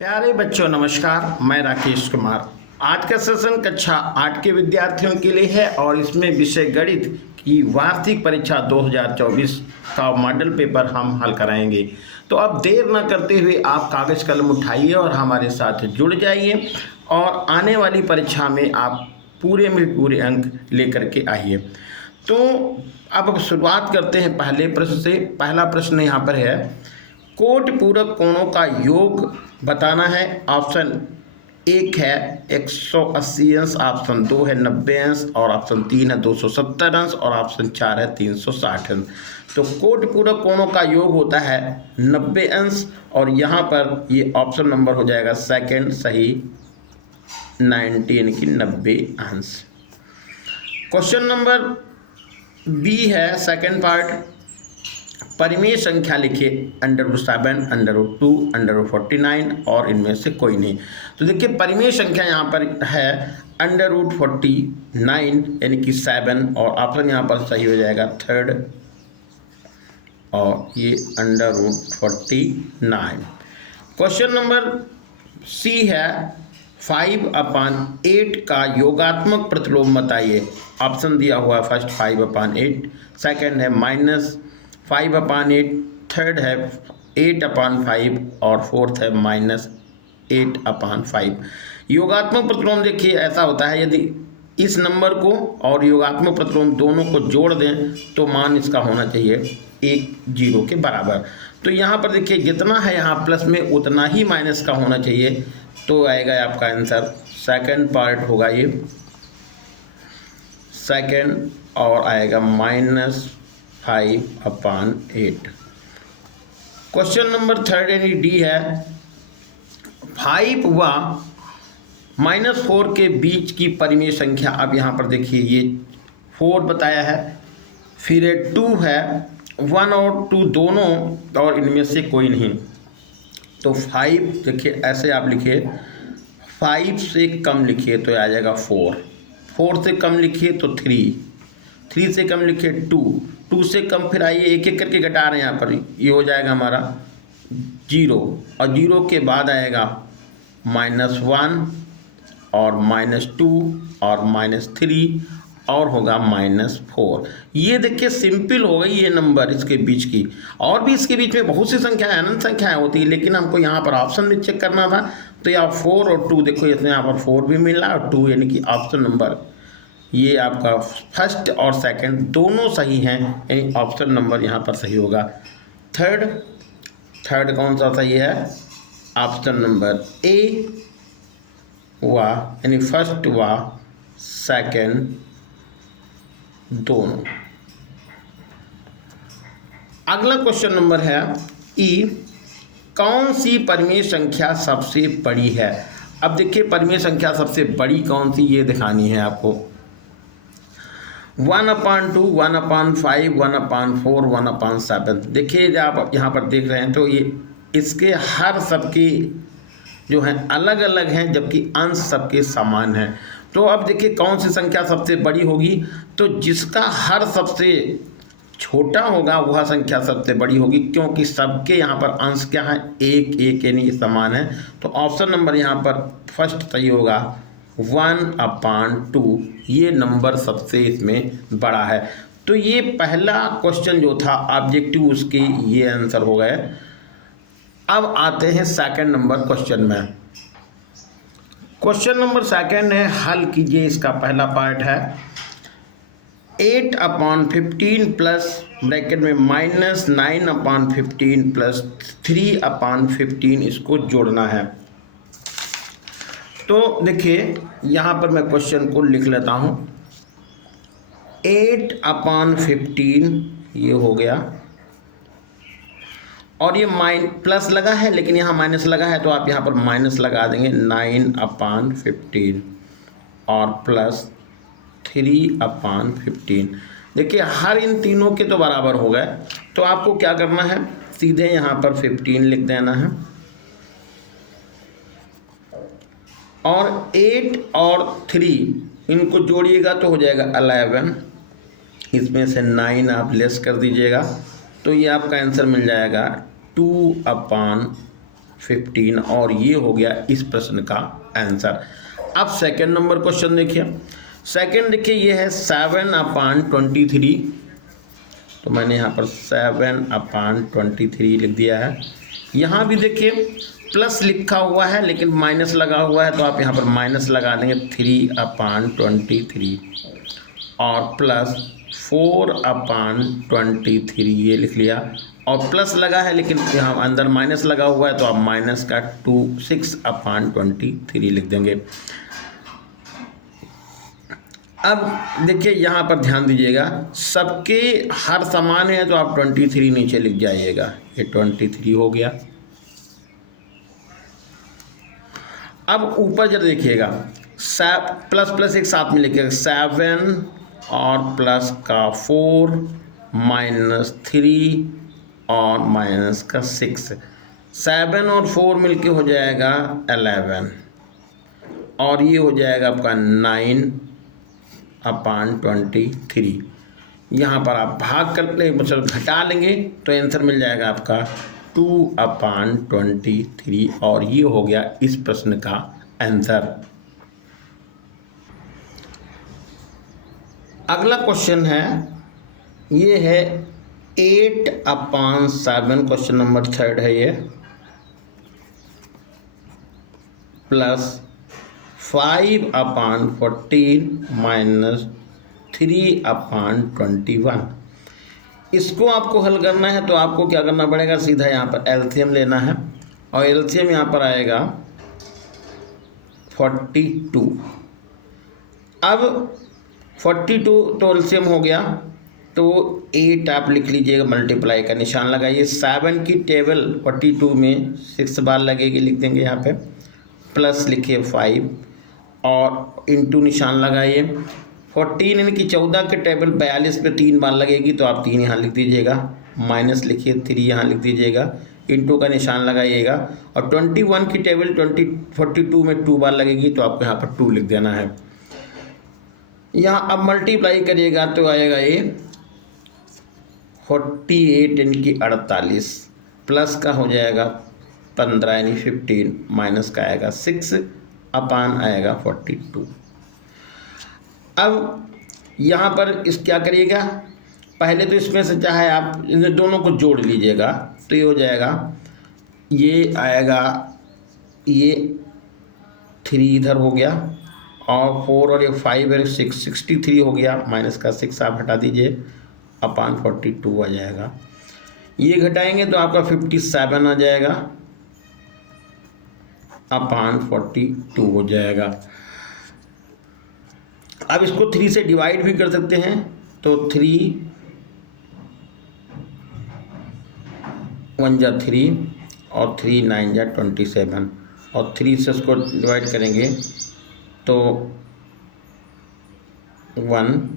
प्यारे बच्चों नमस्कार, मैं राकेश कुमार। आज का सेशन कक्षा 8 के विद्यार्थियों के लिए है और इसमें विषय गणित की वार्षिक परीक्षा 2024 का मॉडल पेपर हम हल कराएंगे। तो अब देर न करते हुए आप कागज कलम उठाइए और हमारे साथ जुड़ जाइए और आने वाली परीक्षा में आप पूरे में पूरे अंक लेकर के आइए। तो अब शुरुआत करते हैं पहले प्रश्न से। पहला प्रश्न यहाँ पर है, कोट पूरक कोणों का योग बताना है। ऑप्शन 1 है 180 अंश, ऑप्शन 2 है 90 अंश और ऑप्शन 3 है 270 अंश और ऑप्शन 4 है 360 अंश। तो कोट पूरक कोणों का योग होता है 90 अंश और यहाँ पर ये ऑप्शन नंबर हो जाएगा सेकंड सही, 90 यानी कि 90 अंश। क्वेश्चन नंबर बी है सेकंड पार्ट, परिमेय संख्या लिखिए √7, √2, √49 और इनमें से कोई नहीं। तो देखिए परिमेय संख्या यहाँ पर है √49 यानी कि 7 और ऑप्शन यहाँ पर सही हो जाएगा थर्ड और ये √49। क्वेश्चन नंबर सी है 5/8 का योगात्मक प्रतिलोम बताइए। ऑप्शन दिया हुआ है फर्स्ट 5/8, सेकंड है -5/8, थर्ड है 8/5 और फोर्थ है -8/5। योगात्मक प्रतिलोम देखिए ऐसा होता है, यदि इस नंबर को और योगात्मक प्रतिलोम दोनों को जोड़ दें तो मान इसका होना चाहिए 1 0 के बराबर। तो यहाँ पर देखिए जितना है यहाँ प्लस में उतना ही माइनस का होना चाहिए, तो आएगा आपका आंसर सेकंड पार्ट होगा ये सेकंड और आएगा -5/8। क्वेश्चन नंबर थर्ड यानी डी है 5 व -4 के बीच की परिमेय संख्या। अब यहाँ पर देखिए ये 4 बताया है, फिर 2 है, 1 और 2 दोनों और इनमें से कोई नहीं। तो 5 देखिए ऐसे आप लिखिए, 5 से कम लिखिए तो आ जाएगा 4, 4 से कम लिखिए तो 3, 3 से कम लिखिए 2, 2 से कम फिर आइए एक एक करके घटा रहे हैं यहाँ पर, ये हो जाएगा हमारा 0 और 0 के बाद आएगा -1 और -2 और -3 और होगा -4। ये देखिए सिंपल हो गई ये नंबर इसके बीच की। और भी इसके बीच में बहुत सी संख्याएं अनंत संख्याएं होती है, लेकिन हमको यहाँ पर ऑप्शन में चेक करना था। तो यहाँ 4 और 2 देखो, इसमें यहाँ पर 4 भी मिल रहा है और 2 यानी कि ऑप्शन नंबर ये आपका फर्स्ट और सेकंड दोनों सही हैं, यानी ऑप्शन नंबर यहाँ पर सही होगा थर्ड कौन सा सही है? ऑप्शन नंबर ए व यानी फर्स्ट व सेकंड दोनों। अगला क्वेश्चन नंबर है ई, कौन सी परिमेय संख्या सबसे बड़ी है? अब देखिए परिमेय संख्या सबसे बड़ी कौन सी ये दिखानी है आपको। 1/2, 1/5, 1/4, 1/7। देखिए जब आप यहाँ पर देख रहे हैं तो ये इसके हर सबके जो हैं अलग अलग हैं, जबकि अंश सबके समान हैं। तो अब देखिए कौन सी संख्या सबसे बड़ी होगी, तो जिसका हर सबसे छोटा होगा वह संख्या सबसे बड़ी होगी, क्योंकि सबके यहाँ पर अंश क्या है? 1 1 यानी समान है। तो ऑप्शन नंबर यहाँ पर फर्स्ट सही होगा 1/2, ये नंबर सबसे इसमें बड़ा है। तो ये पहला क्वेश्चन जो था ऑब्जेक्टिव उसके ये आंसर हो गए। अब आते हैं सेकंड नंबर क्वेश्चन में। क्वेश्चन नंबर सेकंड है, हल कीजिए। इसका पहला पार्ट है 8/15 प्लस ब्रैकेट में -9/15 प्लस 3/15, इसको जोड़ना है। तो देखिए यहाँ पर मैं क्वेश्चन को लिख लेता हूँ। 8/15 ये हो गया और ये प्लस लगा है लेकिन यहाँ माइनस लगा है, तो आप यहाँ पर माइनस लगा देंगे 9/15 और प्लस 3/15। देखिए हर इन तीनों के तो बराबर हो गए, तो आपको क्या करना है, सीधे यहाँ पर 15 लिख देना है और 8 और 3 इनको जोड़िएगा तो हो जाएगा 11। इसमें से 9 आप लेस कर दीजिएगा तो ये आपका आंसर मिल जाएगा 2/15। 15 और ये हो गया इस प्रश्न का आंसर। अब सेकंड नंबर क्वेश्चन देखिए। सेकंड देखिए ये है 7/23। तो मैंने यहाँ पर 7/23 लिख दिया है। यहाँ भी देखिए प्लस लिखा हुआ है लेकिन माइनस लगा हुआ है, तो आप यहाँ पर माइनस लगा देंगे 3/23 और प्लस 4/23 ये लिख लिया। और प्लस लगा है लेकिन यहाँ अंदर माइनस लगा हुआ है, तो आप माइनस का 6/23 लिख देंगे। अब देखिए यहाँ पर ध्यान दीजिएगा, सबके हर समान है तो आप 23 नीचे लिख जाइएगा। ये 23 हो गया। अब ऊपर जब देखिएगा प्लस प्लस एक साथ में लिखिएगा, 7 और प्लस का 4 -3 और माइनस का 6। 7 और 4 मिलके हो जाएगा 11 और ये हो जाएगा आपका 9/23। यहाँ पर आप भाग करके मतलब घटा लेंगे तो आंसर मिल जाएगा आपका 2/23 और ये हो गया इस प्रश्न का आंसर। अगला क्वेश्चन है, ये है 8/7, क्वेश्चन नंबर 3 है ये, प्लस 5/14 माइनस 3/21। इसको आपको हल करना है तो आपको क्या करना पड़ेगा, सीधा यहाँ पर एलसीएम लेना है और एलसीएम यहाँ पर आएगा 42। अब 42 तो एलसीएम हो गया, तो 8 आप लिख लीजिएगा, मल्टीप्लाई का निशान लगाइए। 7 की टेबल 42 में 6 बार लगेगी, लिख देंगे यहाँ पे, प्लस लिखिए 5 और इंटू निशान लगाइए। 14 यानी कि 14 के टेबल 42 पे 3 बार लगेगी, तो आप 3 यहाँ लिख दीजिएगा, माइनस लिखिए 3 यहाँ लिख दीजिएगा, इंटू का निशान लगाइएगा। और 21 की टेबल 42 में 2 बार लगेगी, तो आपको यहाँ पर 2 लिख देना है। यहाँ अब मल्टीप्लाई करिएगा तो आएगा ये 48 यानी कि 48, प्लस का हो जाएगा 15 यानी 15, माइनस का आएगा 6 अपान आएगा 42। अब यहाँ पर इस क्या करिएगा, पहले तो इसमें से चाहे आप इन दोनों को जोड़ लीजिएगा, तो ये हो जाएगा, ये आएगा, ये 3 इधर हो गया और 4 और ये 5 है, 63 हो गया, माइनस का 6 आप हटा दीजिए, अपान 42 आ जाएगा। ये घटाएंगे तो आपका 57 आ जाएगा, अपान 42 हो जाएगा। अब इसको 3 से डिवाइड भी कर सकते हैं, तो 3 1 जा 3 और 3 9 जा 27 और 3 से इसको डिवाइड करेंगे तो 1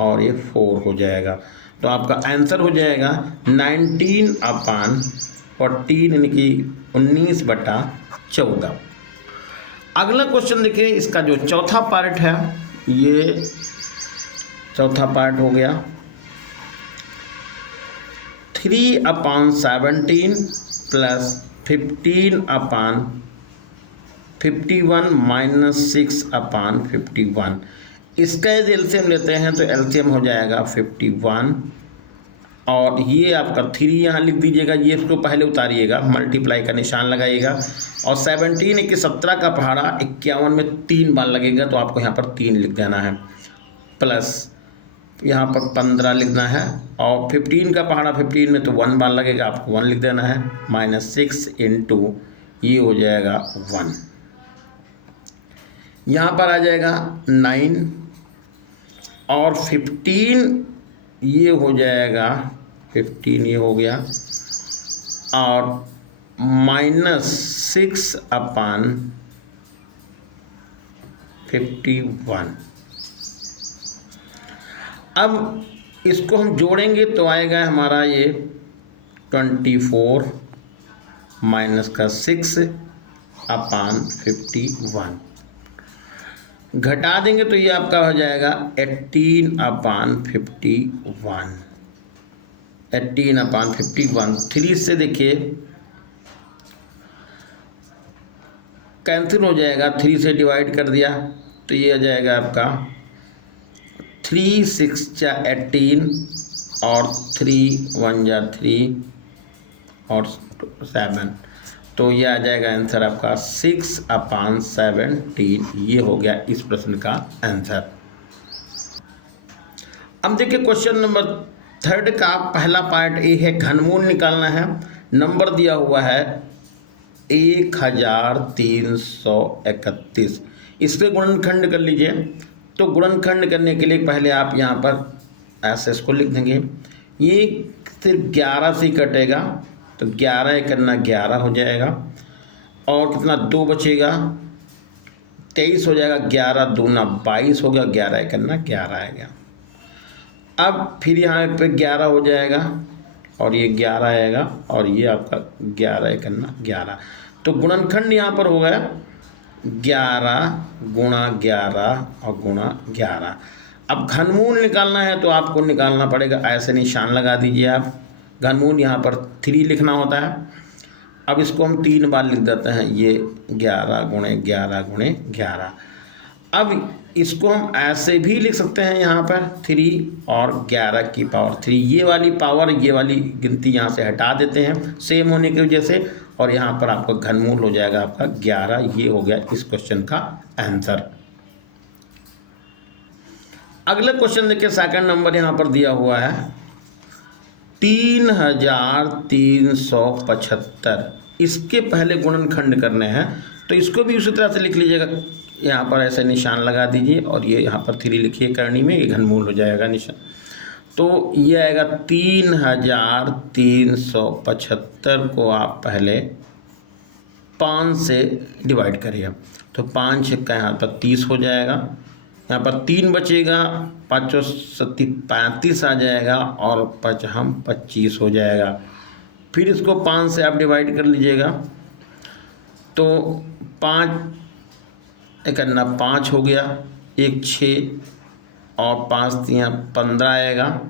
और ये 4 हो जाएगा। तो आपका आंसर हो जाएगा 19/14 यानी कि 19/14। अगला क्वेश्चन देखिए, इसका जो चौथा पार्ट है, ये चौथा पार्ट हो गया 3/17 प्लस 15/51 माइनस 6/51। इसका यदि एलसीएम लेते हैं तो एलसीएम हो जाएगा 51 और ये आपका 3 यहाँ लिख दीजिएगा, ये इसको पहले उतारिएगा, मल्टीप्लाई का निशान लगाइएगा। और 17 एक 17 का पहाड़ा 51 में 3 बार लगेगा, तो आपको यहाँ पर 3 लिख देना है, प्लस यहाँ पर 15 लिखना है और 15 का पहाड़ा 15 में तो 1 बार लगेगा, आपको 1 लिख देना है, माइनस 6 इंटू ये हो जाएगा 1। यहाँ पर आ जाएगा 9 और 15 ये हो जाएगा 15 ये हो गया और माइनस 6/51। अब इसको हम जोड़ेंगे तो आएगा हमारा ये 24 माइनस का 6/51। घटा देंगे तो ये आपका हो जाएगा 18/51। 18/51 3 से देखिए कैंसिल हो जाएगा, 3 से डिवाइड कर दिया तो ये आ जाएगा आपका 3 6 जा 18 और 3 1 जा 3 और 7, तो ये आ जाएगा आंसर आपका 6/17। ये हो गया इस प्रश्न का आंसर। अब देखिए क्वेश्चन नंबर 3 का पहला पार्ट ए है, घनमूल निकालना है। नंबर दिया हुआ है 1331। इसके गुणनखंड कर लीजिए। तो गुणनखंड करने के लिए पहले आप यहाँ पर ऐसे इसको लिख देंगे। ये सिर्फ 11 से कटेगा तो 11 करना 11 हो जाएगा और कितना 2 बचेगा, 23 हो जाएगा। 11 दूना 22 हो गया, 11 करना 11 आएगा। अब फिर यहाँ पे 11 हो जाएगा और ये 11 आएगा और ये आपका 11 करना 11। तो गुणनखंड यहाँ पर हो गया 11 गुणा 11 और गुणा 11। अब घनमूल निकालना है तो आपको निकालना पड़ेगा, ऐसे निशान लगा दीजिए आप। घनमूल यहाँ पर 3 लिखना होता है। अब इसको हम 3 बार लिख देते हैं, ये 11 गुणे 11 गुणे 11। अब इसको हम ऐसे भी लिख सकते हैं, यहाँ पर 3 और 11 की पावर 3। ये वाली पावर, ये वाली गिनती यहाँ से हटा देते हैं सेम होने की वजह से, और यहाँ पर आपका घनमूल हो जाएगा आपका 11। ये हो गया इस क्वेश्चन का आंसर। अगला क्वेश्चन देखिए, सेकंड नंबर यहाँ पर दिया हुआ है 3375। इसके पहले गुणनखंड करने हैं तो इसको भी उसी तरह से लिख लीजिएगा। यहाँ पर ऐसे निशान लगा दीजिए और ये यहाँ पर 3 लिखिए करनी में, ये घनमूल हो जाएगा निशान। तो ये आएगा 3375 को आप पहले 5 से डिवाइड करिए। तो 5 का यहाँ पर 30 हो जाएगा, यहाँ पर 3 बचेगा, 5 7 35 आ जाएगा और 5 हम 25 हो जाएगा। फिर इसको 5 से आप डिवाइड कर लीजिएगा तो 5 करना 5 हो गया, 1 6 और 5 3 15 आएगा।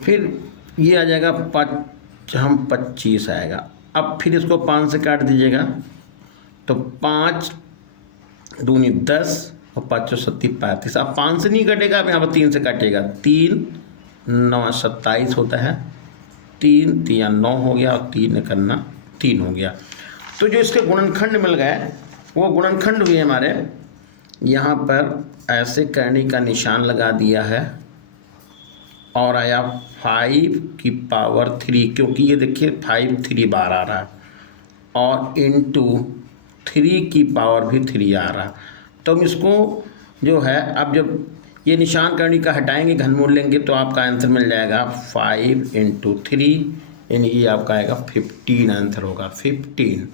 फिर ये आ जाएगा 5 हम 25 आएगा। अब फिर इसको 5 से काट दीजिएगा तो 5 दूनी 10 और 5 7 35। अब 5 से नहीं कटेगा, अब यहाँ पर 3 से काटेगा। 3 9 27 होता है, 3 3 9 हो गया और 3 करना 3 हो गया। तो जो इसके गुणनखंड मिल गए वो गुणनखंड भी हमारे यहाँ पर ऐसे करने का निशान लगा दिया है और आया 5 की पावर 3, क्योंकि ये देखिए 5 3 बार आ रहा है और इंटू 3 की पावर भी 3 आ रहा। तो हम इसको जो है, अब जब ये निशान करने का हटाएंगे, घनमूल लेंगे तो आपका आंसर मिल जाएगा 5 × 3, यानी ये आपका आएगा 15 आंसर होगा 15।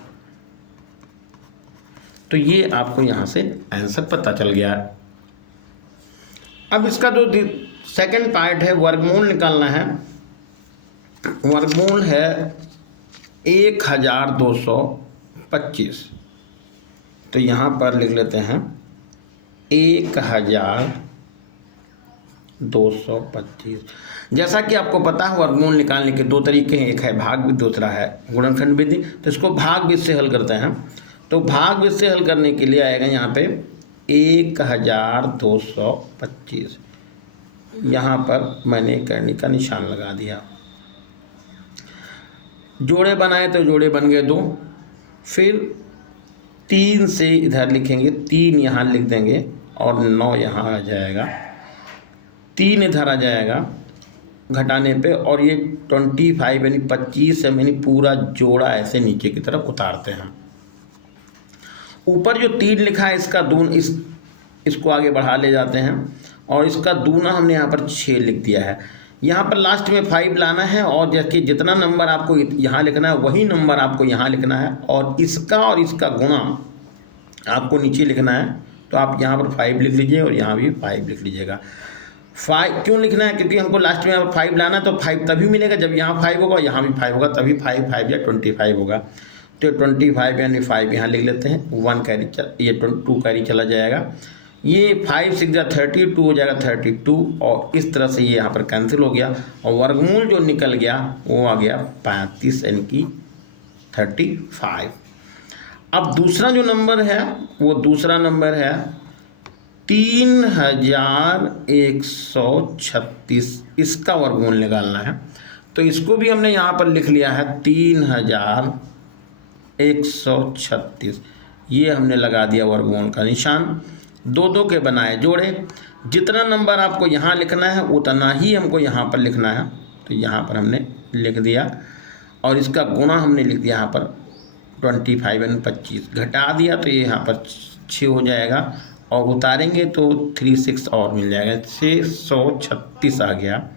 तो ये आपको यहाँ से आंसर पता चल गया। अब इसका जो सेकंड पार्ट है, वर्गमूल निकालना है। वर्गमूल है 1225। तो यहाँ पर लिख लेते हैं 1225। जैसा कि आपको पता है वर्गमूल निकालने के 2 तरीके हैं, एक है भाग विधि, दूसरा है गुणनखंड विधि। तो इसको भाग विधि से हल करते हैं। तो भाग विधि से हल करने के लिए आएगा यहाँ पे 1225। यहाँ पर मैंने करने का निशान लगा दिया। जोड़े बनाए तो जोड़े बन गए 2। फिर 3 से इधर लिखेंगे, 3 यहाँ लिख देंगे और 9 यहाँ आ जाएगा, 3 इधर आ जाएगा घटाने पे, और ये 25 यानी 25 यानी पूरा जोड़ा ऐसे नीचे की तरफ उतारते हैं। ऊपर जो 3 लिखा है इसका दून इसको आगे बढ़ा ले जाते हैं और इसका दूना हमने यहाँ पर 6 लिख दिया है। यहाँ पर लास्ट में 5 लाना है और जैसे जितना नंबर आपको यहाँ लिखना है वही नंबर आपको यहाँ लिखना है, और इसका गुणा आपको नीचे लिखना है। तो आप यहाँ पर 5 लिख लीजिए और यहाँ भी 5 लिख लीजिएगा। 5 क्यों लिखना है? क्योंकि हमको लास्ट में 5 लाना है, तो 5 तभी मिलेगा जब यहाँ 5 होगा, यहाँ भी 5 होगा, तभी 5 5 या 25 होगा। तो 25 यानी 5 यहाँ लिख लेते हैं। 1 कैरी ये 2 कैरी चला जाएगा, ये 5 6 जा 32 हो जाएगा 32, और इस तरह से ये यहाँ पर कैंसिल हो गया और वर्गमूल जो निकल गया वो आ गया 35 यानी कि 35। अब दूसरा जो नंबर है वो दूसरा नंबर है 3136, इसका वर्गमूल निकालना है। तो इसको भी हमने यहाँ पर लिख लिया है 3136, ये हमने लगा दिया वर्गमूल का निशान, दो दो के बनाए जोड़े। जितना नंबर आपको यहाँ लिखना है उतना ही हमको यहाँ पर लिखना है, तो यहाँ पर हमने लिख दिया और इसका गुणा हमने लिख दिया यहाँ पर 25 और 25 घटा दिया, तो ये यहाँ पर 6 हो जाएगा और उतारेंगे तो 36 और मिल जाएगा, 636 आ गया।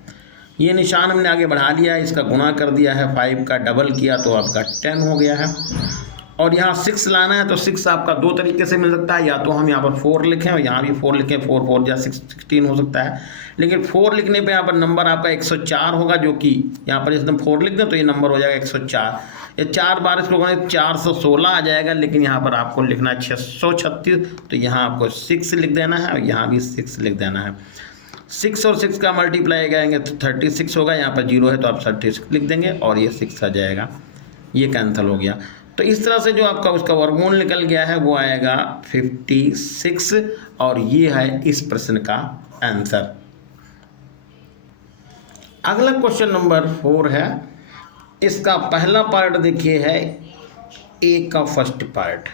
ये निशान हमने आगे बढ़ा लिया, इसका गुणा कर दिया है, 5 का डबल किया तो आपका 10 हो गया है। और यहाँ 6 लाना है तो 6 आपका दो तरीके से मिल सकता है, या तो हम यहाँ पर 4 लिखें और यहाँ भी 4 लिखें, 4 4 या 16 हो सकता है। लेकिन 4 लिखने पे यहाँ पर नंबर आपका 104 होगा, जो कि यहाँ पर एकदम 4 लिख दें तो ये नंबर हो जाएगा 104। ये 4 बार इसको 416 आ जाएगा, लेकिन यहाँ पर आपको लिखना है 636, तो यहाँ आपको 6 लिख देना है और यहाँ भी 6 लिख देना है। 6 और 6 का मल्टीप्लाई करेंगे तो 36 होगा, यहाँ पर 0 है तो आप 36 लिख देंगे और ये 6 आ जाएगा, ये कैंसिल हो गया। तो इस तरह से जो आपका उसका वर्गमूल निकल गया है वो आएगा 56, और ये है इस प्रश्न का आंसर। अगला क्वेश्चन नंबर 4 है, इसका पहला पार्ट देखिए है ए का फर्स्ट पार्ट,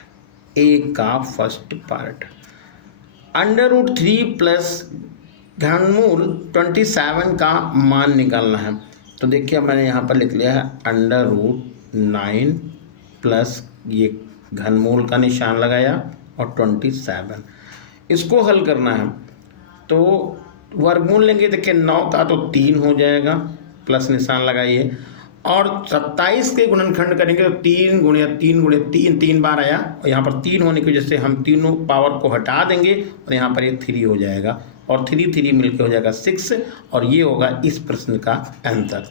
√3 प्लस घनमूल 27 का मान निकालना है। तो देखिए मैंने यहाँ पर लिख लिया है √9 प्लस ये घनमूल का निशान लगाया और 27, इसको हल करना है। तो वर्गमूल लेंगे, देखिए 9 का तो 3 हो जाएगा, प्लस निशान लगाइए, और 27 के गुणनखंड करेंगे तो 3 गुणे 3 गुणे 3 3 बार आया, और यहाँ पर 3 होने की वजह से हम तीनों पावर को हटा देंगे और यहाँ पर ये 3 हो जाएगा, और 3 3 मिलकर हो जाएगा 6, और ये होगा इस प्रश्न का आंसर।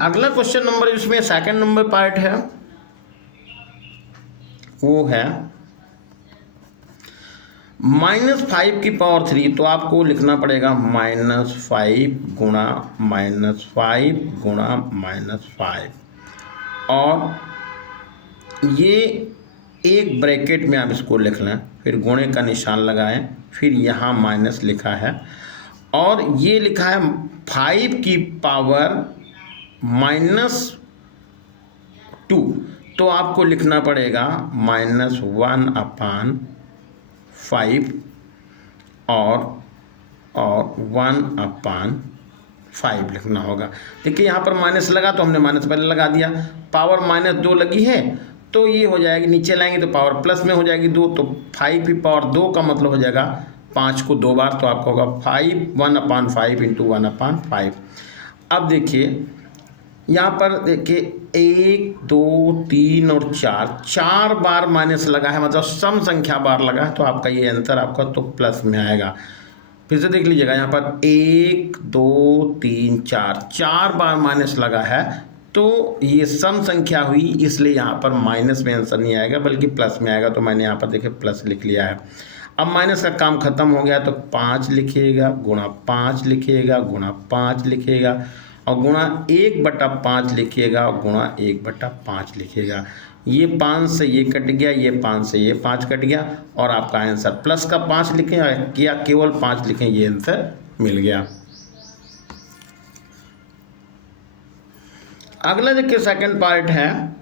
अगला क्वेश्चन नंबर इसमें सेकंड नंबर पार्ट है, वो है -5 की पावर 3। तो आपको लिखना पड़ेगा -5 गुणा -5 गुणा -5, और ये एक ब्रैकेट में आप इसको लिख लें, फिर गुणे का निशान लगाएं, फिर यहाँ माइनस लिखा है और ये लिखा है 5 की पावर -2, तो आपको लिखना पड़ेगा -1/5 और 1/5 लिखना होगा। देखिए यहाँ पर माइनस लगा तो हमने माइनस पहले लगा दिया, पावर -2 लगी है तो ये हो जाएगी, नीचे लाएंगे तो पावर प्लस में हो जाएगी 2, तो 5 की पावर 2 का मतलब हो जाएगा 5 को 2 बार, तो आपका होगा 1/5 × 1/5। अब देखिए यहाँ पर देखिए 1 2 3 और 4 बार माइनस लगा है, मतलब सम संख्या बार लगा है, तो आपका ये आंसर आपका तो प्लस में आएगा। फिर से देख लीजिएगा, यहाँ पर 1 2 3 4 बार माइनस लगा है, तो ये सम संख्या हुई, इसलिए यहाँ पर माइनस में आंसर नहीं आएगा बल्कि प्लस में आएगा, तो मैंने यहाँ पर देखिए प्लस लिख लिया है। अब माइनस का काम खत्म हो गया, तो 5 लिखिएगा, गुणा 5 लिखिएगा, गुणा 5 लिखिएगा, और गुणा 1/5 लिखिएगा, और गुणा 1/5 लिखिएगा। ये 5 से ये कट गया, ये 5 से ये 5 कट गया, और आपका आंसर प्लस का 5 लिखें या केवल 5 लिखें, ये आंसर मिल गया। अगला देखिए सेकंड पार्ट है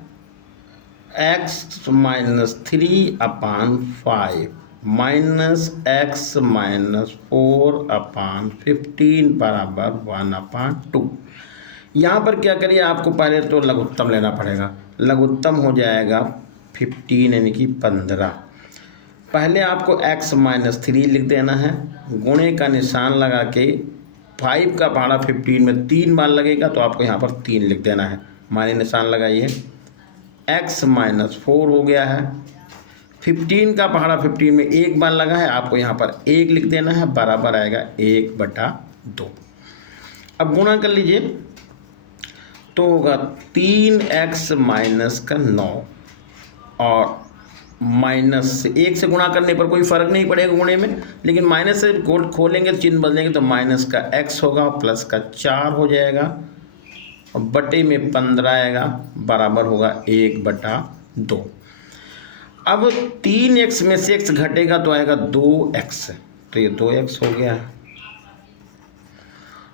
x - 3/5 -x - 4/15 बराबर 1/2। यहाँ पर क्या करिए, आपको पहले तो लघुत्तम लेना पड़ेगा। लघुत्तम हो जाएगा 15 यानी कि 15। पहले आपको x - 3 लिख देना है, गुणे का निशान लगा के 5 का पहाड़ा 15 में 3 बार लगेगा, तो आपको यहाँ पर 3 लिख देना है, माने निशान लगाइए। x - 4 हो गया है, 15 का पहाड़ा 15 में 1 बार लगा है, आपको यहाँ पर 1 लिख देना है, बराबर आएगा 1/2। अब गुणा कर लीजिए तो होगा 3x - 9 और माइनस से, 1 से गुणा करने पर कोई फर्क नहीं पड़ेगा गुणे में, लेकिन माइनस से खोलेंगे तो चिन्ह बदलेंगे तो माइनस का x होगा, प्लस का 4 हो जाएगा और बटे में 15 आएगा, बराबर होगा 1/2। अब 3x में से x घटेगा तो आएगा 2x, तो ये 2x हो गया।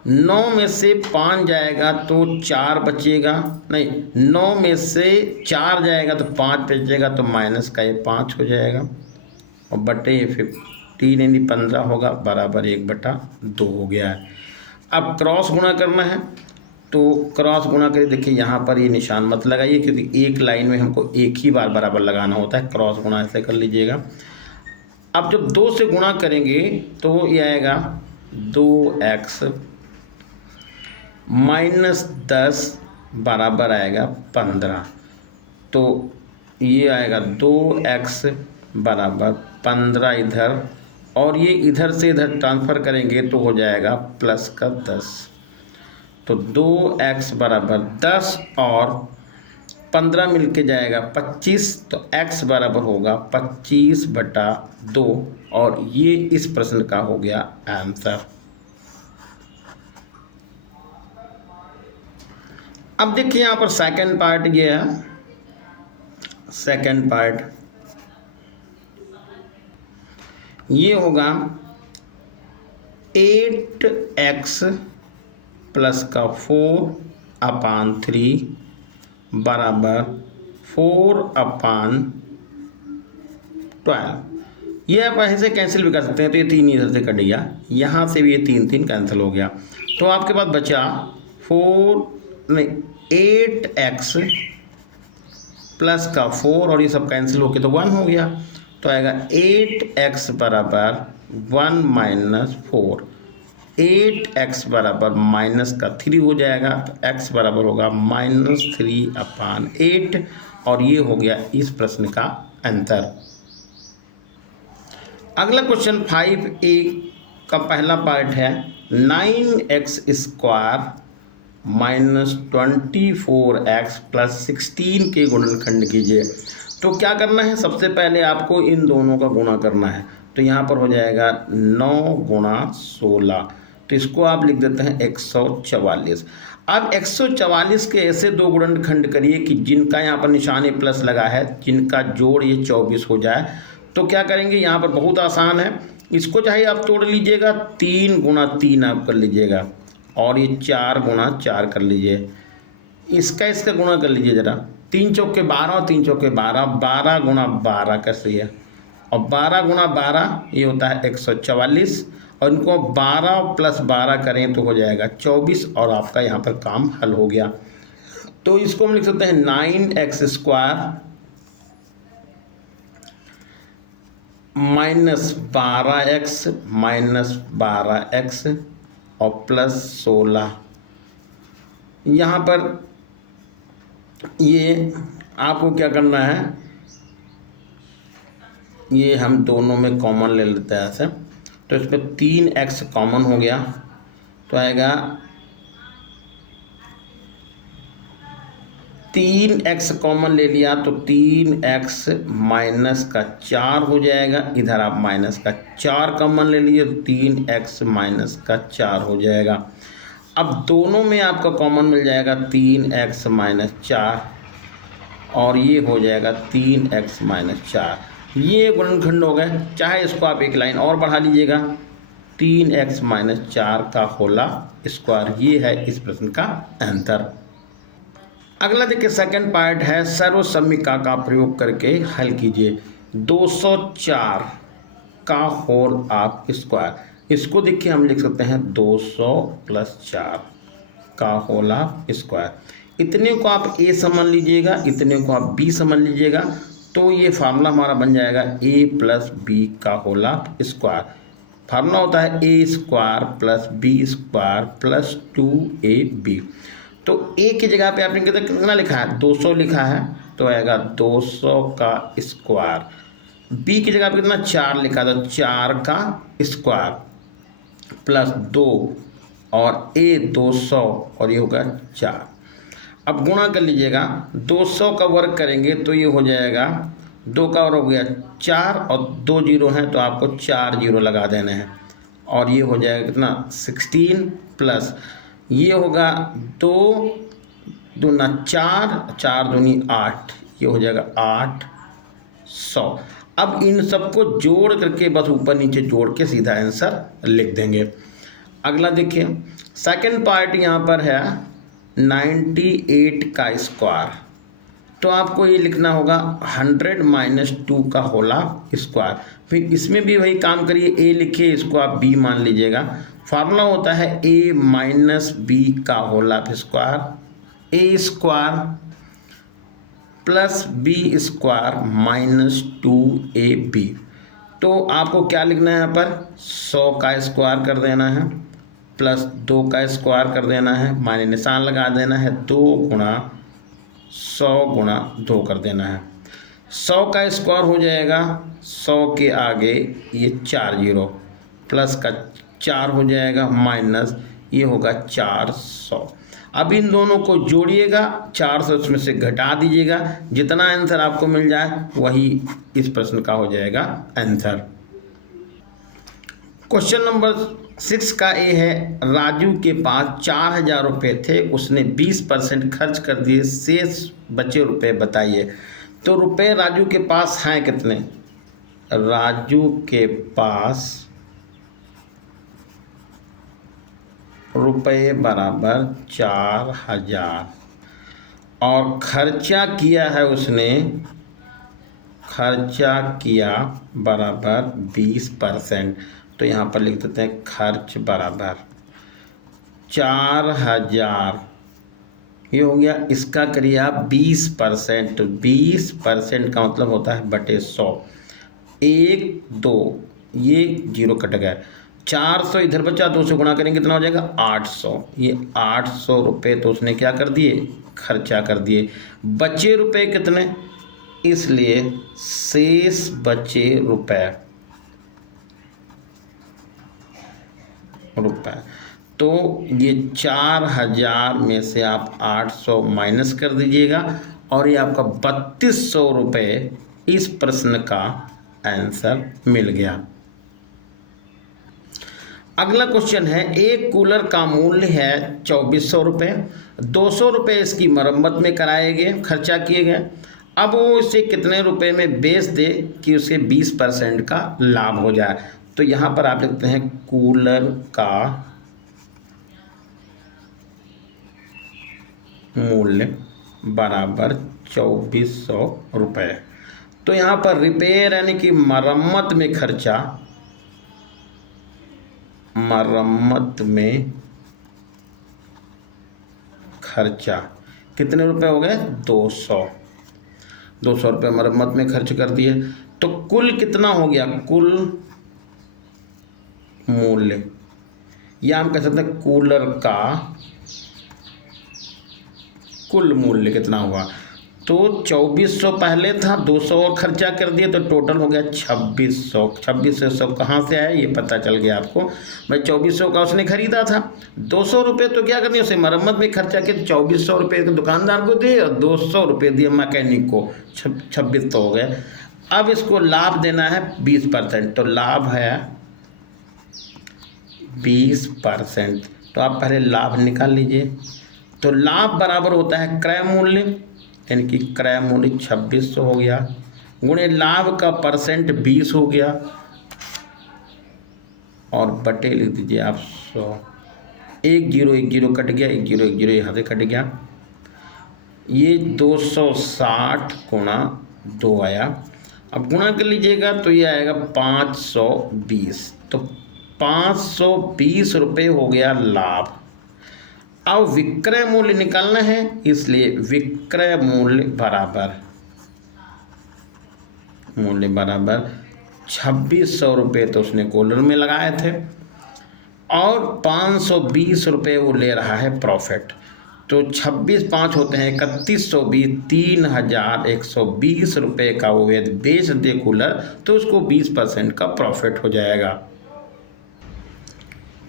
9 में से 5 जाएगा तो 4 बचेगा, नहीं 9 में से 4 जाएगा तो 5 बचेगा, तो माइनस का ये 5 हो जाएगा और बटे ये 15 यानी 15 होगा, बराबर 1/2 हो गया है। अब क्रॉस गुणा करना है, तो क्रॉस गुणा करिए। देखिए यहाँ पर ये निशान मत लगाइए क्योंकि एक लाइन में हमको एक ही बार बराबर लगाना होता है, क्रॉस गुणा ऐसे कर लीजिएगा। अब जब 2 से गुणा करेंगे तो ये आएगा 2x माइनस 10 बराबर आएगा 15, तो ये आएगा 2x बराबर 15 इधर, और ये इधर से इधर ट्रांसफ़र करेंगे तो हो जाएगा प्लस का 10, तो 2x बराबर 10 और 15 मिल के जाएगा 25, तो x बराबर होगा 25/2 और ये इस प्रश्न का हो गया आंसर। अब देखिए यहाँ पर सेकंड पार्ट ये है, सेकंड पार्ट ये होगा 8x प्लस का 4/3 बराबर 4/12। ये आप ऐसे कैंसिल भी कर सकते हैं, तो ये 3 इधर से कट गया, यहाँ से भी ये 3 कैंसिल हो गया, तो आपके पास बचा 8x प्लस का 4 और ये सब कैंसिल होके तो 1 हो गया, तो आएगा 8x बराबर 1 माइनस 4, 8x बराबर माइनस का 3 हो जाएगा, तो x बराबर होगा -3/8 और ये हो गया इस प्रश्न का आंसर। अगला क्वेश्चन 5A का पहला पार्ट है 9x square minus 24x plus 16 के गुणनखंड कीजिए। तो क्या करना है, सबसे पहले आपको इन दोनों का गुणा करना है, तो यहाँ पर हो जाएगा 9 × 16, तो इसको आप लिख देते हैं 144। अब 144 के ऐसे दो गुणनखंड करिए कि जिनका यहाँ पर निशान प्लस लगा है, जिनका जोड़ ये 24 हो जाए। तो क्या करेंगे, यहाँ पर बहुत आसान है, इसको चाहे आप तोड़ लीजिएगा, 3 × 3 आप कर लीजिएगा और ये 4 × 4 कर लीजिए, इसका गुणा कर लीजिए ज़रा, 3 चौके 12 और 3 चौके 12, 12 × 12 कैसे है, और 12 × 12 ये होता है 144, और इनको 12 + 12 करें तो हो जाएगा 24 और आपका यहाँ पर काम हल हो गया। तो इसको हम लिख सकते हैं 9x square minus 12x minus 12x और प्लस 16। यहाँ पर ये आपको क्या करना है, ये हम दोनों में कॉमन ले लेते हैं ऐसे, तो इस पर 3x कॉमन हो गया, तो आएगा 3x कॉमन ले लिया तो 3x माइनस का 4 हो जाएगा, इधर आप माइनस का 4 कॉमन ले लीजिए तो 3x माइनस का 4 हो जाएगा। अब दोनों में आपका कॉमन मिल जाएगा 3x माइनस 4 और ये हो जाएगा 3x माइनस 4, ये गुणनखंड हो गए। चाहे इसको आप एक लाइन और बढ़ा लीजिएगा, 3x माइनस 4 का होला स्क्वायर, ये है इस प्रश्न का आंसर। अगला देखिए सेकंड पार्ट है सर्वसम्मिका का प्रयोग करके हल कीजिए। 204 का होल ऑफ स्क्वायर, इसको देखिए हम लिख सकते हैं 200 + 4 का होल ऑफ स्क्वायर। इतने को आप a समझ लीजिएगा, इतने को आप b समझ लीजिएगा, तो ये फार्मूला हमारा बन जाएगा a + b का होल ऑफ स्क्वायर। फार्मूला होता है a² + b² + 2ab। तो a की जगह पे आपने कितना लिखा है, 200 लिखा है, तो आएगा 200 का स्क्वायर। b की जगह पे कितना 4 लिखा था, 4 का स्क्वायर प्लस 2 और a 200 और ये होगा 4। अब गुणा कर लीजिएगा, 200 का वर्ग करेंगे तो ये हो जाएगा 2 का और हो गया 4 और 2 जीरो हैं तो आपको 4 जीरो लगा देने हैं और ये हो जाएगा कितना 16 प्लस ये होगा 2 दूना 4, 4 दूनी 8, ये हो जाएगा 800। अब इन सबको जोड़ करके बस ऊपर नीचे जोड़ के सीधा आंसर लिख देंगे। अगला देखिए सेकंड पार्ट यहाँ पर है 98 का स्क्वायर, तो आपको ये लिखना होगा 100 माइनस 2 का होला स्क्वायर। फिर इसमें भी वही काम करिए, ए लिखिए, इसको आप बी मान लीजिएगा। फार्मूला होता है ए माइनस बी का होला square, A square plus B square minus 2ab। तो आपको क्या लिखना है यहाँ पर 100 का स्क्वायर कर देना है प्लस 2 का स्क्वायर कर देना है, माने निशान लगा देना है, 2 गुणा 100 गुणा 2 कर देना है। 100 का स्क्वायर हो जाएगा 100 के आगे ये 4 जीरो प्लस का 4 हो जाएगा माइनस ये होगा 400। अब इन दोनों को जोड़िएगा, 400 इसमें से घटा दीजिएगा, जितना आंसर आपको मिल जाए वही इस प्रश्न का हो जाएगा आंसर। क्वेश्चन नंबर 6 का ए है राजू के पास 4000 रुपये थे, उसने 20% खर्च कर दिए, शेष बचे रुपए बताइए। तो रुपए राजू के पास हैं कितने? राजू के पास रुपये बराबर 4000 और खर्चा किया है उसने, खर्चा किया बराबर 20%। तो यहाँ पर लिख देते हैं खर्च बराबर 4000, ये हो गया। इसका करिए आप 20%, 20% का मतलब होता है बटे 100। 1 2 ये जीरो कट गया, 400 इधर बचा, 2 से गुणा करेंगे कितना हो जाएगा 800। ये 800 रुपये तो उसने क्या कर दिए, खर्चा कर दिए। बचे रुपए कितने, इसलिए शेष बचे रुपए तो ये 4000 में से आप 800 माइनस कर दीजिएगा और ये आपका 3200 रुपये इस प्रश्न का आंसर मिल गया। अगला क्वेश्चन है एक कूलर का मूल्य है 2400 रुपये, 200 रुपये इसकी मरम्मत में कराए गए, खर्चा किए गए। अब वो इसे कितने रुपए में बेच दे कि उसे 20% का लाभ हो जाए। तो यहाँ पर आप लिखते हैं कूलर का मूल्य बराबर 2400 रुपये। तो यहाँ पर रिपेयर यानी कि मरम्मत में खर्चा, मरम्मत में खर्चा कितने रुपए हो गए 200 रुपये मरम्मत में खर्च कर दिए। तो कुल कितना हो गया, कुल मूल्य, या हम कह सकते हैं कूलर का कुल मूल्य कितना हुआ। तो 2400 पहले था, 200 और खर्चा कर दिए तो टोटल हो गया 2600। 2600 कहाँ से आया ये पता चल गया आपको। भाई 2400 का उसने खरीदा था, 200 रुपये तो क्या करनी उसे मरम्मत में खर्चा किया, 2400 रुपये तो दुकानदार को दिए और 200 रुपये दिए मैकेनिक को, 2600 हो गए। अब इसको लाभ देना है 20%, तो लाभ है 20%। तो आप पहले लाभ निकाल लीजिए। तो लाभ बराबर होता है क्रय मूल्य, यानी कि क्रय मूल्य 2600 हो गया, गुणे लाभ का परसेंट 20 हो गया और बटे लिख दीजिए आप 100। 1 जीरो कट गया, 1 जीरो यहाँ से कट गया, ये 260 गुणा 2 आया। अब गुणा कर लीजिएगा तो ये आएगा 520। तो 520 रुपये हो गया लाभ। अब विक्रय मूल्य निकालना है, इसलिए विक्रय मूल्य बराबर 2600 रुपये तो उसने कूलर में लगाए थे और 520 रुपये वो ले रहा है प्रॉफिट। तो 26 5 होते हैं 3120, 3120 रुपये का वो यदि बेच दे कूलर तो उसको 20% का प्रॉफिट हो जाएगा।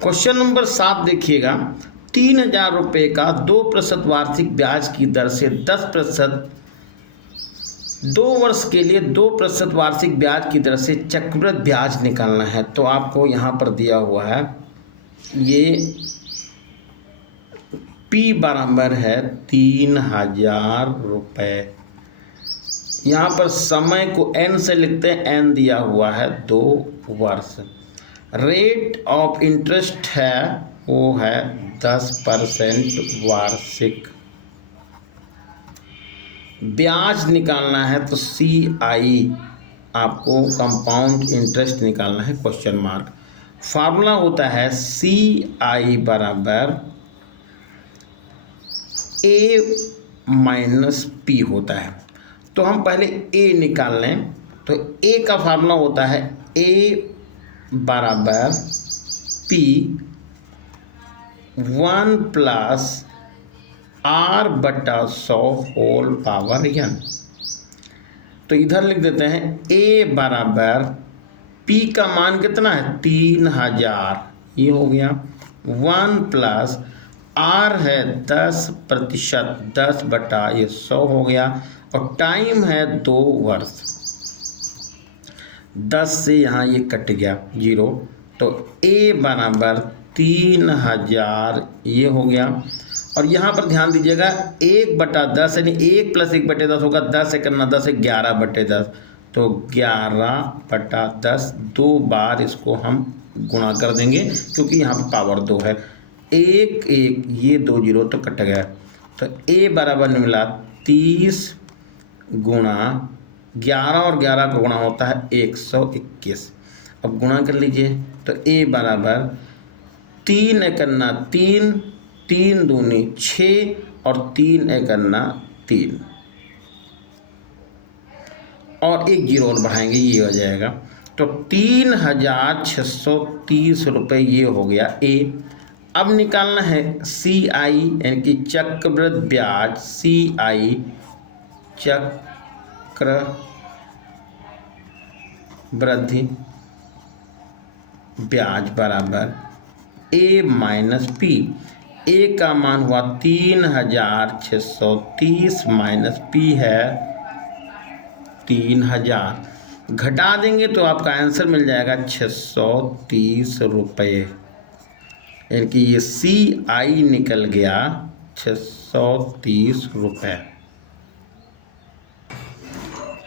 क्वेश्चन नंबर 7 देखिएगा, 3000 रुपये का 2% वार्षिक ब्याज की दर से 10% 2 वर्ष के लिए 2% वार्षिक ब्याज की दर से चक्रवृद्धि ब्याज निकालना है। तो आपको यहाँ पर दिया हुआ है ये P बराबर है 3000 रुपये। यहाँ पर समय को n से लिखते हैं, n दिया हुआ है 2 वर्ष। रेट ऑफ इंटरेस्ट है वो है 10% वार्षिक। ब्याज निकालना है तो CI आपको कंपाउंड इंटरेस्ट निकालना है क्वेश्चन मार्क। फार्मूला होता है CI बराबर A माइनस P होता है। तो हम पहले A निकाल लें। तो A का फार्मूला होता है A बराबर P 1 प्लस R बटा 100 होल पावर n। तो इधर लिख देते हैं A बराबर P का मान कितना है 3000, ये हो गया 1 प्लस R है 10%, 10 बटा ये 100 हो गया, और टाइम है 2 वर्ष। 10 से यहाँ ये कट गया 0, तो A बराबर 3000 ये हो गया। और यहाँ पर ध्यान दीजिएगा 1/10 यानी 1 + 1/10 होगा, 10 से करना 10 से 11/10, तो 11/10 2 बार इसको हम गुणा कर देंगे क्योंकि यहाँ पर पावर 2 है। 1 1 ये 2 0 तो कट गया। तो A बराबर मिला 30 गुणा 11 और 11 का गुणा होता है 121। अब गुणा कर लीजिए तो A बराबर 3 एकन्ना 3, 3 दूनी 6 और 3 एकन्ना 3, और 1 0 और बढ़ाएंगे ये हो जाएगा। तो 3630 रुपये ये हो गया A। अब निकालना है CI यानी कि चक्रवृद्धि ब्याज। CI चक्रवृद्धि ब्याज बराबर A माइनस P। A का मान हुआ 3630 माइनस P है 3000, घटा देंगे तो आपका आंसर मिल जाएगा 630 रुपये, यानी कि ये CI निकल गया 630 रुपये।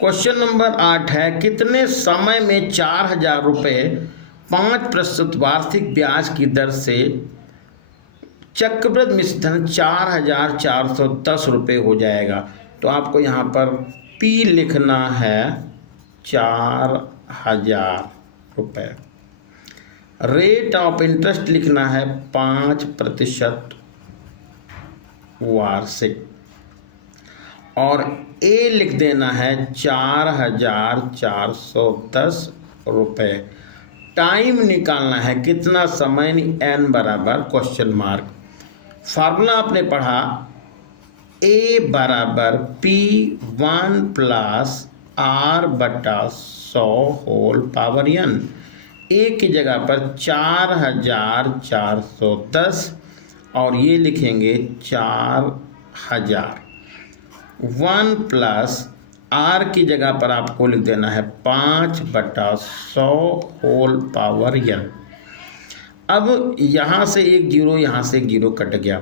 क्वेश्चन नंबर 8 है कितने समय में 4000 रुपये 5% वार्षिक ब्याज की दर से चक्रवृद्धि मिश्रधन 4410 रुपये हो जाएगा। तो आपको यहाँ पर P लिखना है 4000 रुपये। रेट ऑफ इंटरेस्ट लिखना है 5% वार्षिक, और A लिख देना है 4410 रुपये। टाइम निकालना है कितना समय, n बराबर क्वेश्चन मार्क। फार्मूला आपने पढ़ा A बराबर P 1 प्लस R बटा 100 होल पावर n। A की जगह पर 4410 और ये लिखेंगे 4000। 1 प्लस R की जगह पर आपको लिख देना है 5/100 होल पावर n। अब यहाँ से 1 0, यहाँ से 1 0 कट गया।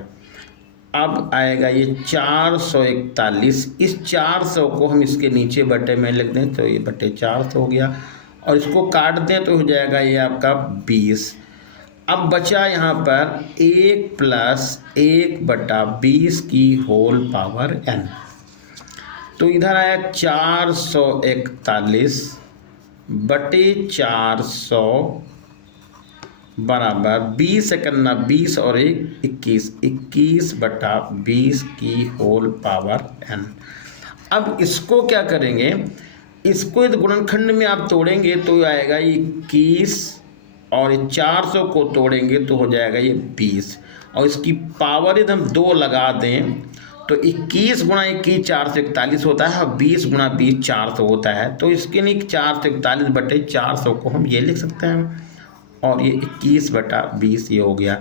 अब आएगा ये 441। इस 400 को हम इसके नीचे बटे में लिख दें तो ये बटे 400 हो गया, और इसको काट दें तो हो जाएगा ये आपका 20। अब बचा यहाँ पर 1 प्लस 1/20 की होल पावर n। तो इधर आया 441 बटे 400 बराबर 20 एकन्ना 20 और 1 21, 21/20 की होल पावर n। अब इसको क्या करेंगे, इसको इस गुणनखंड में आप तोड़ेंगे तो आएगा 21, और 400 को तोड़ेंगे तो हो जाएगा ये 20, और इसकी पावर यदि हम 2 लगा दें तो 21 गुणा 21 441 होता है, और 20 गुणा 20 400 होता है। तो इसके लिए 441 बटे 400 को हम ये लिख सकते हैं, और ये 21/20 ये हो गया।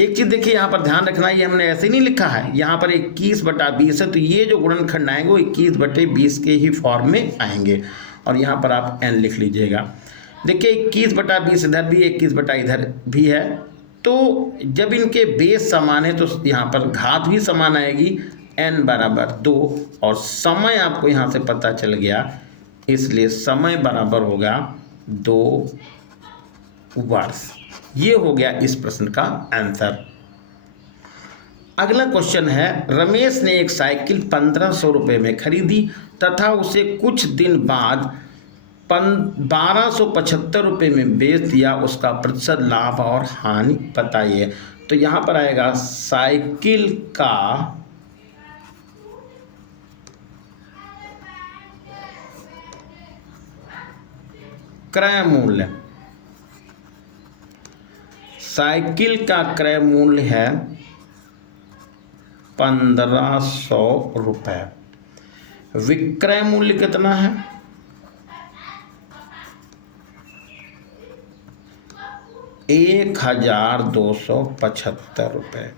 एक चीज़ देखिए यहाँ पर ध्यान रखना, ये हमने ऐसे नहीं लिखा है, यहाँ पर 21/20 है, तो ये जो गुणनखंड आएंगे वो 21/20 के ही फॉर्म में आएंगे। और यहाँ पर आप n लिख लीजिएगा। देखिए 21/20 इधर भी, 21 इधर भी है, तो जब इनके बेस समान है तो यहाँ पर घात भी समान आएगी, n बराबर 2, और समय आपको यहाँ से पता चल गया, इसलिए समय बराबर होगा 2 वर्ष। ये हो गया इस प्रश्न का आंसर। अगला क्वेश्चन है, रमेश ने एक साइकिल 1500 रुपये में खरीदी तथा उसे कुछ दिन बाद 1275 रुपये में बेच दिया, उसका प्रतिशत लाभ और हानि बताइए। तो यहाँ पर आएगा साइकिल का क्रय मूल्य, साइकिल का क्रय मूल्य है 1500 रुपये। विक्रय मूल्य कितना है? 1275 रुपये।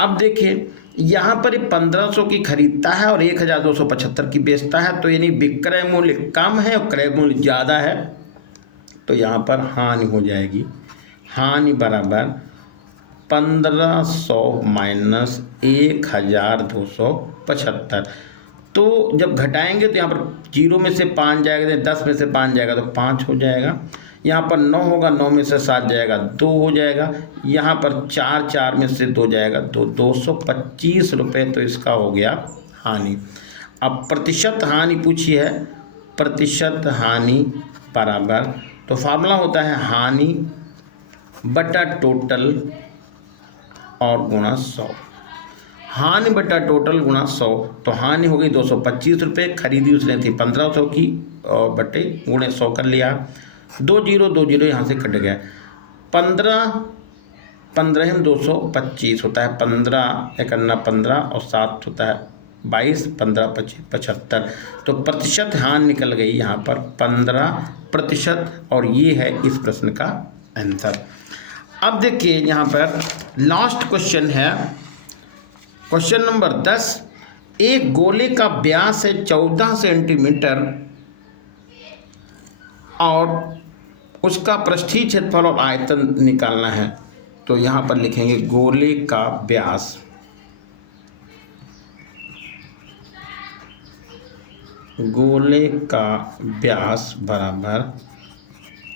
अब देखिए यहाँ पर 1500 की खरीदता है और 1275 की बेचता है, तो यानी विक्रय मूल्य कम है और क्रय मूल्य ज़्यादा है, तो यहाँ पर हानि हो जाएगी। हानि बराबर 1500 माइनस 1275। तो जब घटाएंगे तो यहाँ पर 0 में से 5 जाएगा, 10 में से 5 जाएगा तो 5 हो जाएगा। यहाँ पर 9 होगा, 9 में से 7 जाएगा 2 हो जाएगा। यहाँ पर 4 में से 2 जाएगा तो 225 रुपये, तो इसका हो गया हानि। अब प्रतिशत हानि पूछी है, प्रतिशत हानि बराबर, तो फार्मूला होता है हानि बटा टोटल और गुणा 100। हानि बटा टोटल गुणा 100, तो हानि हो गई 225 रुपये, खरीदी उसने थी 1500 की, और बटे गुणे 100 कर लिया। 2 जीरो यहाँ से कट गया। 15 225 होता है, 15 एकन्ना 15 और 7 होता है 22, 15 25 75। तो प्रतिशत हानि निकल गई यहाँ पर 15%, और ये है इस प्रश्न का आंसर। अब देखिए यहाँ पर लास्ट क्वेश्चन है, क्वेश्चन नंबर 10। एक गोले का व्यास है 14 सेंटीमीटर और उसका पृष्ठीय क्षेत्रफल और आयतन निकालना है। तो यहाँ पर लिखेंगे गोले का व्यास, गोले का व्यास बराबर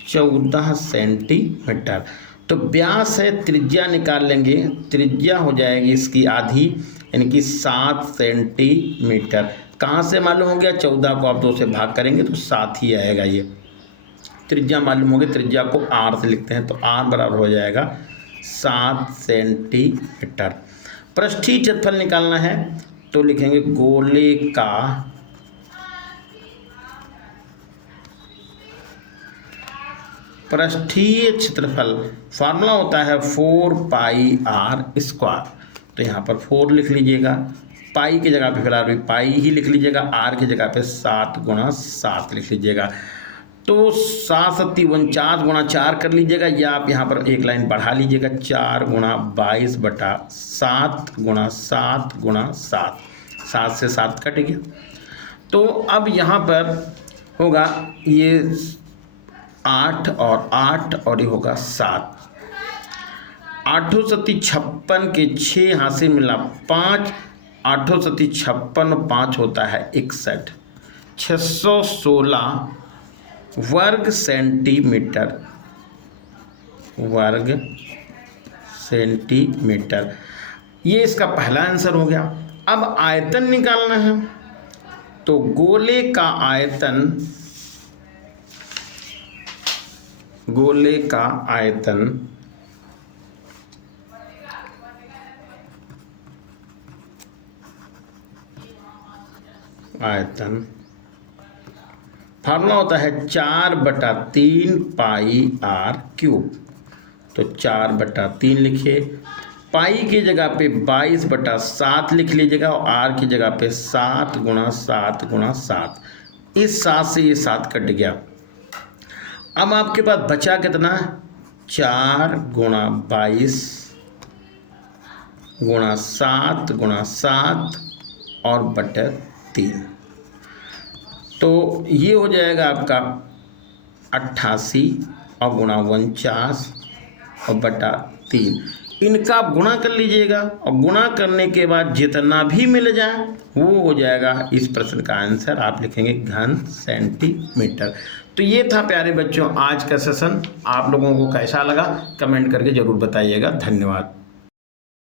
14 सेंटीमीटर। तो व्यास है, त्रिज्या निकाल लेंगे, त्रिज्या हो जाएगी इसकी आधी, यानी कि 7 सेंटीमीटर। कहाँ से मालूम हो गया? 14 को आप 2 से भाग करेंगे तो 7 ही आएगा। ये त्रिज्या मालूम होगी, त्रिज्या को r से लिखते हैं, तो r बराबर हो जाएगा 7 सेंटीमीटर। पृष्ठीय क्षेत्रफल निकालना है, तो लिखेंगे गोले का पृष्ठीय क्षेत्रफल, फार्मूला होता है 4πr²। तो यहाँ पर 4 लिख लीजिएगा, पाई की जगह पे फिलहाल पाई ही लिख लीजिएगा, r की जगह पे 7 × 7 लिख लीजिएगा। तो 7 7 49 × 4 कर लीजिएगा, या आप यहाँ पर एक लाइन बढ़ा लीजिएगा, 4 × 22 बटा 7 × 7 × 7, 7 से 7 कट गया। तो अब यहाँ पर होगा ये 8 और 8 और ये होगा 7। 8 7 56 के 6 यहाँ से मिला 5, 8 7 56 और 5 होता है 61, 616 वर्ग सेंटीमीटर, वर्ग सेंटीमीटर। ये इसका पहला आंसर हो गया। अब आयतन निकालना है, तो गोले का आयतन, गोले का आयतन फार्मूला होता है 4/3 πr³। तो 4/3 लिखिए, पाई की जगह पे 22/7 लिख लीजिएगा, और r की जगह पे 7 × 7 × 7। इस 7 से ये 7 कट गया। अब आपके पास बचा कितना? 4 × 22 गुणा 7 गुणा 7 और बटे 3। तो ये हो जाएगा आपका 88 और गुणा 49 और बटा 3। इनका आप गुणा कर लीजिएगा और गुणा करने के बाद जितना भी मिल जाए वो हो जाएगा इस प्रश्न का आंसर। आप लिखेंगे घन सेंटीमीटर। तो ये था प्यारे बच्चों आज का सेशन। आप लोगों को कैसा लगा कमेंट करके ज़रूर बताइएगा। धन्यवाद।